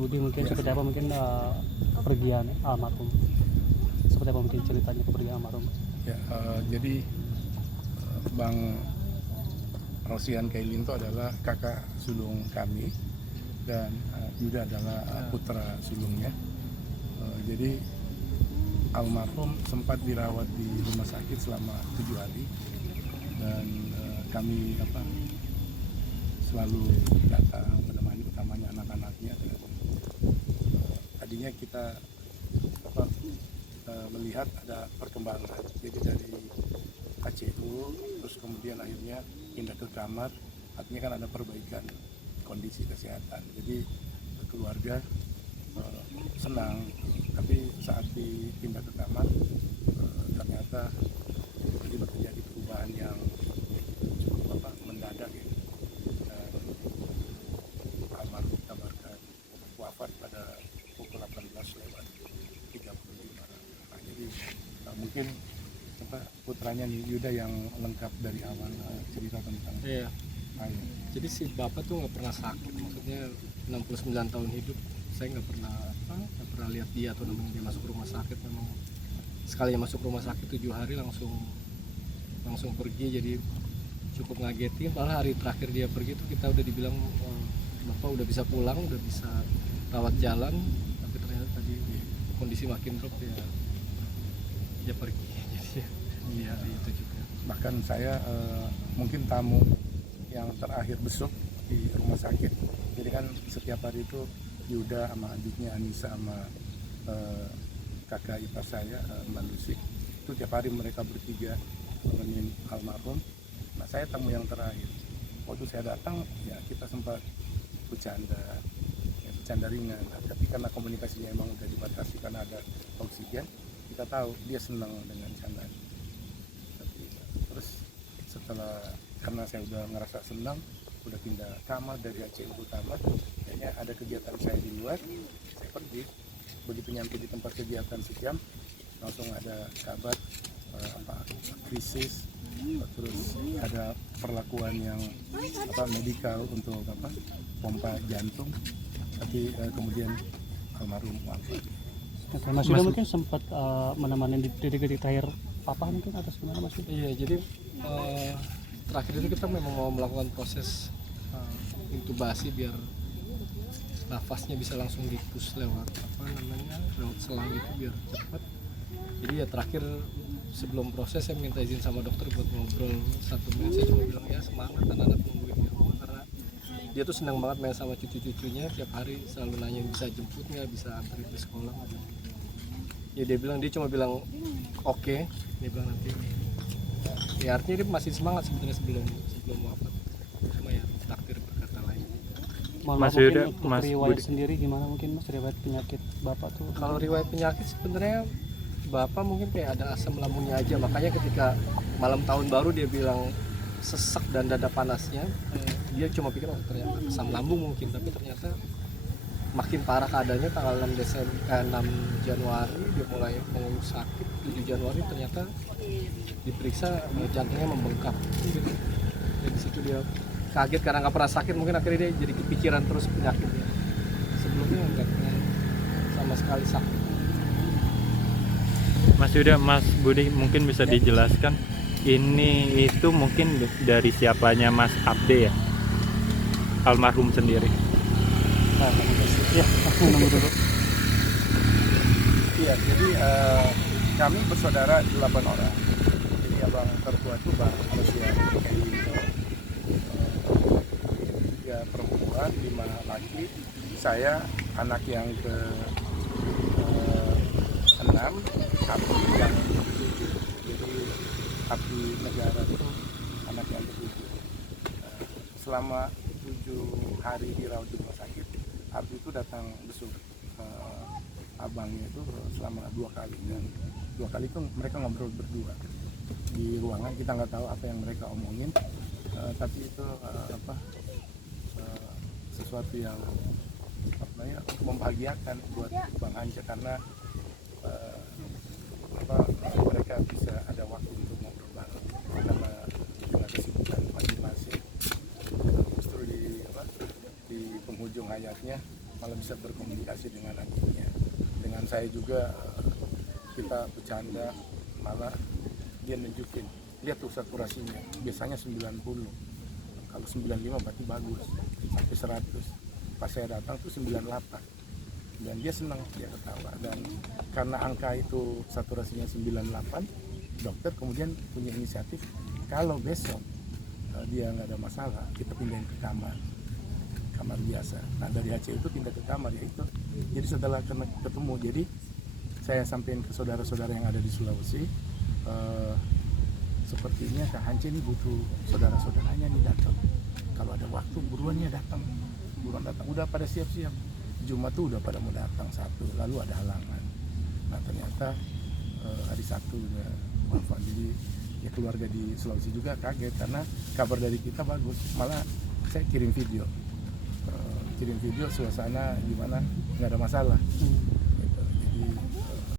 Budi mungkin seperti apa mungkin kepergian almarhum, seperti apa mungkin ceritanya kepergian almarhum? Ya, jadi Bang Rosian Kailinto adalah kakak sulung kami dan Yuda adalah putra sulungnya. Jadi almarhum sempat dirawat di rumah sakit selama 7 hari dan kami selalu datang menemani, utamanya anak-anaknya. Tadinya kita melihat ada perkembangan, jadi dari ACU terus kemudian akhirnya pindah ke kamar, artinya kan ada perbaikan kondisi kesehatan, jadi keluarga senang. Tapi saat dipindah ke kamar ternyata tiba-tiba terjadi perubahan yang cukup mendadak ya. Dan almarhum dikabarkan wafat pada pukul 18:35. Nah, jadi mungkin putranya nih Yuda yang lengkap dari awal cerita tentang Iya. ayah. Jadi si bapak tuh nggak pernah sakit, maksudnya 69 tahun hidup saya nggak pernah lihat dia atau nemenin dia masuk rumah sakit. Memang sekalinya masuk rumah sakit 7 hari langsung pergi, jadi cukup ngagetin. Malah hari terakhir dia pergi tuh kita udah dibilang bapak udah bisa pulang, udah bisa rawat jalan, tapi ternyata tadi kondisi makin drop ya, dia pergi. Jadi di hari itu juga. Bahkan saya mungkin tamu yang terakhir besok di rumah sakit. Jadi kan setiap hari itu Yuda sama adiknya Anissa sama kakak ipar saya Mbak Lucy, itu tiap hari mereka bertiga nemenin almarhum. Nah, saya tamu yang terakhir. Waktu saya datang ya kita sempat bercanda ringan. Tapi karena komunikasinya emang udah dibatasi karena ada oksigen, kita tahu dia senang dengan candaan. Terus setelah, karena saya udah ngerasa senang, udah pindah kamar dari ACU utama, kayaknya ada kegiatan saya di luar, saya pergi. Begitu nyampe di tempat kegiatan sejam, langsung ada kabar krisis, terus ada perlakuan yang medikal untuk pompa jantung, tapi kemudian almarhum wafat. Mas Yuda mungkin sempat menemani di detik-detik terakhir papa mungkin atas gimana Mas Yuda? Iya, jadi terakhir itu kita memang mau melakukan proses intubasi biar nafasnya bisa langsung dipus lewat lewat selang itu biar cepat. Jadi ya terakhir sebelum proses saya minta izin sama dokter buat ngobrol 1 menit. Saya cuma bilang ya semangat, anak-anak nungguin di rumah karena dia tuh senang banget main sama cucu-cucunya, tiap hari selalu nanya bisa jemput nggak, bisa anterin di sekolah nggak. Ya dia cuma bilang oke. Dia bilang nanti ya artinya dia masih semangat sebenarnya sebelum wafat, cuma ya takdir berkata lain. Mas Yuda, Mas riwayat Budi sendiri gimana mungkin Mas, riwayat penyakit bapak tuh? Kalau riwayat penyakit sebenarnya bapak mungkin kayak ada asam lambungnya aja, makanya ketika malam tahun baru dia bilang sesak dan dada panasnya, dia cuma pikir ternyata asam lambung mungkin, tapi ternyata makin parah keadaannya. Tanggal 6 Januari dia mulai mengeluh sakit, 7 Januari ternyata diperiksa jantungnya membengkak gitu. Jadi situ dia kaget karena nggak pernah sakit, mungkin akhirnya dia jadi kepikiran terus penyakitnya. Sebelumnya nggak pernah sama sekali sakit. Mas Yuda, Mas Budi mungkin bisa dijelaskan ini itu mungkin dari siapanya Mas Abde ya, almarhum sendiri? Ya, aku nunggu dulu. Iya, jadi kami bersaudara 8 orang. Jadi abang tertua itu Bang Rosian Kailinto, 3 perempuan, 5 laki. Saya anak yang ke 6, Abdi yang ke-7. Jadi Abdi negara itu anak yang ke-7. Selama 7 hari dirawat di rumah sakit, Abdi itu datang besuk abangnya itu selama 2 kali, dan 2 kali itu mereka ngobrol berdua di ruangan. Kita nggak tahu apa yang mereka omongin, tapi itu sesuatu yang membahagiakan buat Bang Anja karena mereka bisa ada waktu untuk ngobrol bareng karena dengan kesibukan masing-masing. Justru di penghujung hayatnya malah bisa berkomunikasi dengan adiknya. Dengan saya juga kita bercanda, malah dia nunjukin, lihat tuh saturasinya, biasanya 90, kalau 95 berarti bagus, sampai 100. Pas saya datang tuh 98, dan dia senang, dia ketawa. Dan karena angka itu saturasinya 98, dokter kemudian punya inisiatif, kalau besok dia nggak ada masalah, kita pindahin ke kamar biasa. Nah dari HC itu pindah ke kamar ya itu. Jadi setelah ketemu, jadi saya sampaikan ke saudara-saudara yang ada di Sulawesi, sepertinya Kak Hance ini butuh saudara-saudaranya nih datang. Kalau ada waktu buruan datang, udah pada siap-siap. Jumat tuh udah pada mau datang satu, lalu ada halangan. Nah ternyata hari Sabtu udah wafat. Jadi ya keluarga di Sulawesi juga kaget karena kabar dari kita bagus. Malah saya kirim video suasana gimana, nggak ada masalah.